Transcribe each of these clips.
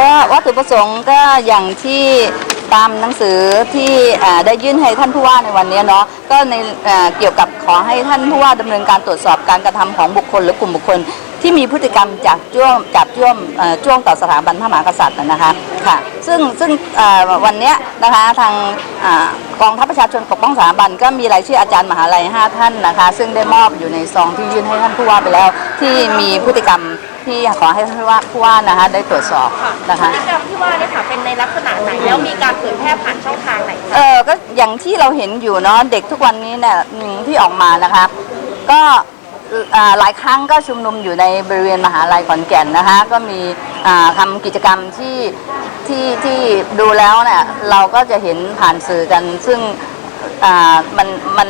ก็วัตถุประสงค์ก็อย่างที่ตามหนังสือที่ได้ยื่นให้ท่านผู้ว่าในวันนี้เนาะก็ในเกี่ยวกับขอให้ท่านผู้ว่าดำเนินการตรวจสอบการกระทำของบุคคลหรือกลุ่มบุคคล ที่มีพฤติกรรมจากจ้วงจับจ้วงจ้วงต่อสถาบันพระมหากษัตริย์นะคะค่ะซึ่งซึ่งวันนี้นะคะทางกองทัพประชาชนปกป้องสถาบันก็มีรายชื่ออาจารย์มหาลัย 5 ท่านนะคะ ซึ่งได้มอบอยู่ในซองที่ยื่นให้ท่านผู้ว่าไปแล้ว ที่มีพฤติกรรม ที่ขอให้ท่านผู้ว่าผู้ว่านะคะได้ตรวจสอบนะคะพฤติกรรมที่ว่าเนี่ยค่ะเป็นในลักษณะไหนแล้วมีการเผยแพร่ผ่านช่องทางไหนคะ เออก็อย่างที่เราเห็นอยู่เนาะเด็กทุกวันนี้เนี่ยหนึ่งที่ออกมานะคะก็อ่าหลายครั้งก็ชุมนุมอยู่ในบริเวณมหาลัยขอนแก่นนะคะก็มีอ่าทำกิจกรรมที่ที่ที่ดูแล้วเนี่ยเราก็จะเห็นผ่านสื่อกัน ซึ่งอ่ามันมัน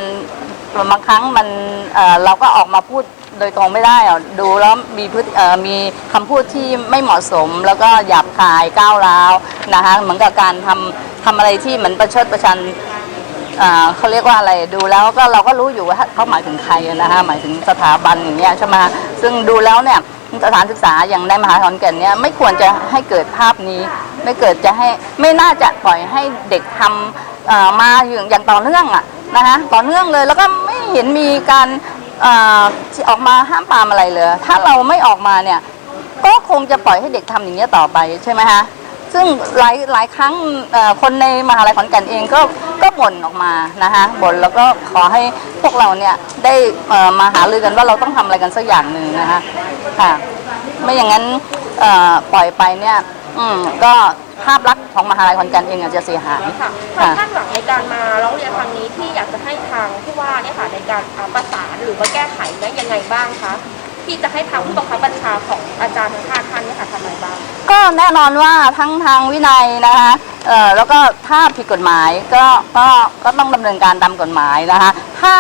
บางครั้งมันเอ่อเราก็ออกมาพูด โดยตรงไม่ได้อะดูแล้วมีพฤติเอ่อมีคำพูดที่ไม่เหมาะสม แล้วก็หยาบคายก้าวร้าวนะคะเหมือนกับการทำทำอะไรที่เหมือนประชดประชันอ่าเขาเรียกว่าอะไรดูแล้วก็เราก็รู้อยู่ว่าเขาหมายถึงใครนะคะหมายถึงสถาบันอย่างเงี้ยใช่ไหมคะซึ่งดูแล้วเนี่ยสถานศึกษาอย่างในมหาวิทยาลัยขอนแก่นเนี่ยไม่ควรจะให้เกิดภาพนี้ ไม่เกิดจะให้ไม่น่าจะปล่อยให้เด็กทำเอ่อมาอย่างอย่างต่อเนื่องอะนะคะต่อเนื่องเลยแล้วก็ไม่เห็นมีการ อ่อที่ออกมาห้ามปรามอะไรเลย ถ้าเราไม่ออกมาเนี่ย ก็คงจะปล่อยให้เด็กทำอย่างเงี้ยต่อไปใช่ไหมคะซึ่งหลายหลายครั้งเอ่อคนในมหาลัยขอนแก่นเองก็ก็บ่นออกมานะคะบ่นแล้วก็ขอให้พวกเราเนี่ยได้เอ่อมาหารือกันว่าเราต้องทำอะไรกันสักอย่างหนึ่งนะคะค่ะ ไม่อย่างนั้นเอ่อปล่อยไปเนี่ย อืมก็ภาพลักษณ์ของมหาลัยขอนแก่นเองอาจจะเสียหาย ค่ะความคาดหวังในการมาร้องเรียนครั้งนี้ที่อยากจะให้ทางผู้ว่าเนี่ยค่ะในการอ่าประสานหรือว่าแก้ไขได้ยังไงบ้างคะที่จะให้ทางผู้บังคับบัญชาของอาจารย์ทั้งห้าท่านเนี่ยค่ะทำอะไรบ้าง ก็แน่นอนว่าทั้งทางวินัยนะคะเอ่อแล้วก็ถ้าผิดกฎหมายก็ก็ก็ต้องดำเนินการตามกฎหมายนะคะ ถ้า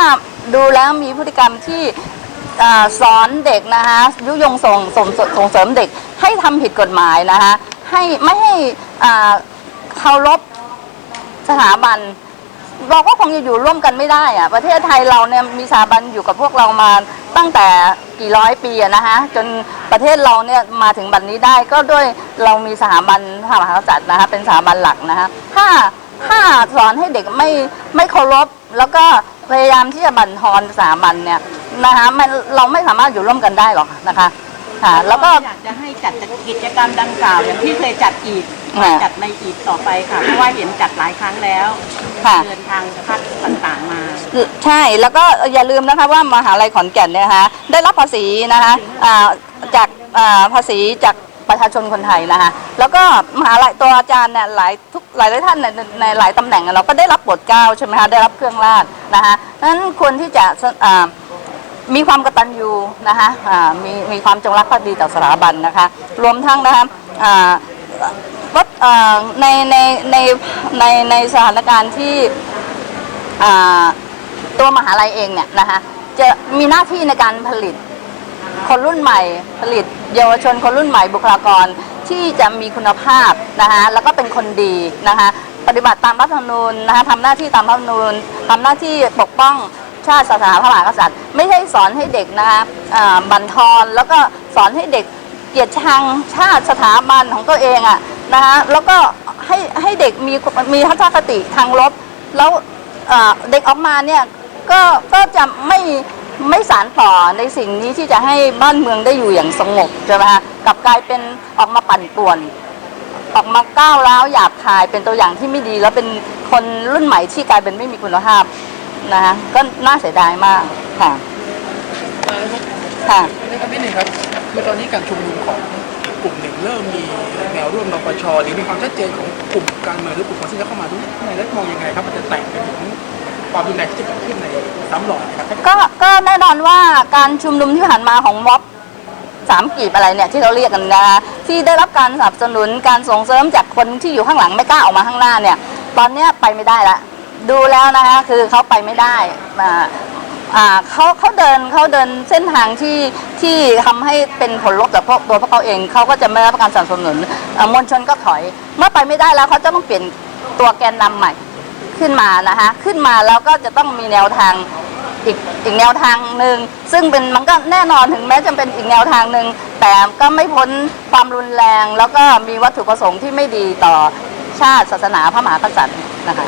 ดูแล้วมีพฤติกรรมที่เอ่อสอนเด็กนะคะยุยงส่งส่งส่งเสริมเด็กให้ทำผิดกฎหมายนะคะ ให้ไม่ให้อ่าเคารพสถาบัน เราก็คงจะอยู่ร่วมกันไม่ได้อะประเทศไทยเราเนี่ยมีสถาบันอยู่กับพวกเรามาตั้งแต่กี่ร้อยปีอะนะคะ จนประเทศเราเนี่ยมาถึงบัดนนี้ได้ก็ด้วยเรามีสถาบันพระมหากษัตริย์นะคะเป็นสถาบันหลักนะคะถ้าถ้าสอนให้เด็กไม่ไม่เคารพแล้วก็พยายามที่จะบั่นทอนสถาบันเนี่ยนะคะมันเราไม่สามารถอยู่ร่วมกันได้หรอกนะคะ ค่ะ แล้วก็ อยากจะให้จัดกิจกรรมดังกล่าวอย่างที่เคยจัดอีกค่ะ จัดในอีกต่อไปค่ะ เพราะว่าเห็นจัดหลายครั้งแล้วค่ะ เดินทางพักต่างๆมาใช่แล้วก็อย่าลืมนะคะว่ามหาลัยขอนแก่นเนี่ยนะคะได้รับภาษีนะคะอ่าจากอ่าภาษีจากประชาชนคนไทยนะคะแล้วก็มหาลัยตัวอาจารย์เนี่ยหลายทุกหลายหลายท่านในในหลายตำแหน่งเราก็ได้รับโปรดเกล้าใช่ไหมคะได้รับเครื่องราชนะคะนั้นควรที่จะอ่า มีความกตัญญูนะคะอ่ามีมีความจงรักภักดีต่อสถาบันนะคะ รวมทั้งนะคะก็ในในในในในสถานการณ์ที่ตัวมหาลัยเองเนี่ยนะคะจะมีหน้าที่ในการผลิตคนรุ่นใหม่ ผลิตเยาวชนคนรุ่นใหม่บุคลากรที่จะมีคุณภาพนะคะแล้วก็เป็นคนดีนะคะปฏิบัติตามรัฐธรรมนูญนะคะทำหน้าที่ตามรัฐธรรมนูญทำหน้าที่ปกป้อง ชาติศาสนาพระมหากษัตริย์ ไม่ใช่สอนให้เด็กนะคะบั่นทอนแล้วก็สอนให้เด็กเกลียดชังชาติสถาบันของตัวเองอะนะคะแล้วก็ให้ให้เด็กมีมีทัศนคติทางลบ แล้วเอ่อเด็กออกมาเนี่ยก็ก็จะไม่ไม่สารต่อในสิ่งนี้ที่จะให้บ้านเมืองได้อยู่อย่างสงบใช่ไหมคะกลับกลายเป็นออกมาปั่นป่วน ออกมาก้าวร้าวหยาบคายเป็นตัวอย่างที่ไม่ดี แล้วเป็นคนรุ่นใหม่ที่กลายเป็นไม่มีคุณภาพ นะคะก็น่าเสียดายมากค่ะ ค่ะ นะครับนิดหนึ่งครับคือตอนนี้การชุมนุมของกลุ่มหนึ่งเริ่มมีแนวร่วมนปชหรือมีความชัดเจนของกลุ่มการเมืองหรือกลุ่มคนที่จะเข้ามาด้วยในแล้วมองยังไงครับมันจะแตกไปถึงความรุนแรงที่จะเกิดขึ้นในซ้ำหลอดนะครับก็ก็แน่นอนว่าการชุมนุมที่ผ่านมาของม็อบสามกีบอะไรเนี่ยที่เราเรียกกันนะคะที่ได้รับการสนับสนุนการส่งเสริมจากคนที่อยู่ข้างหลังไม่กล้าออกมาข้างหน้าเนี่ย ตอนเนี้ยไปไม่ได้ละ ดูแล้วนะคะคือเขาไปไม่ได้อ่าเขาเขาเดินเขาเดินเส้นทางที่ที่ทำให้เป็นผลลบกับพวกตัวพวกเขาเองเขาก็จะไม่ได้รับการสนับสนุนมวลชนก็ถอย เมื่อไปไม่ได้แล้วเขาจะต้องเปลี่ยนตัวแกนนำใหม่ขึ้นมานะคะขึ้นมาแล้วก็จะต้องมีแนวทางอีกอีกแนวทางหนึ่งซึ่งเป็นมันก็แน่นอนถึงแม้จะเป็นอีกแนวทางหนึ่งแต่ก็ไม่พ้นความรุนแรง แล้วก็มีวัตถุประสงค์ที่ไม่ดีต่อชาติศาสนาพระมหากษัตริย์นะคะ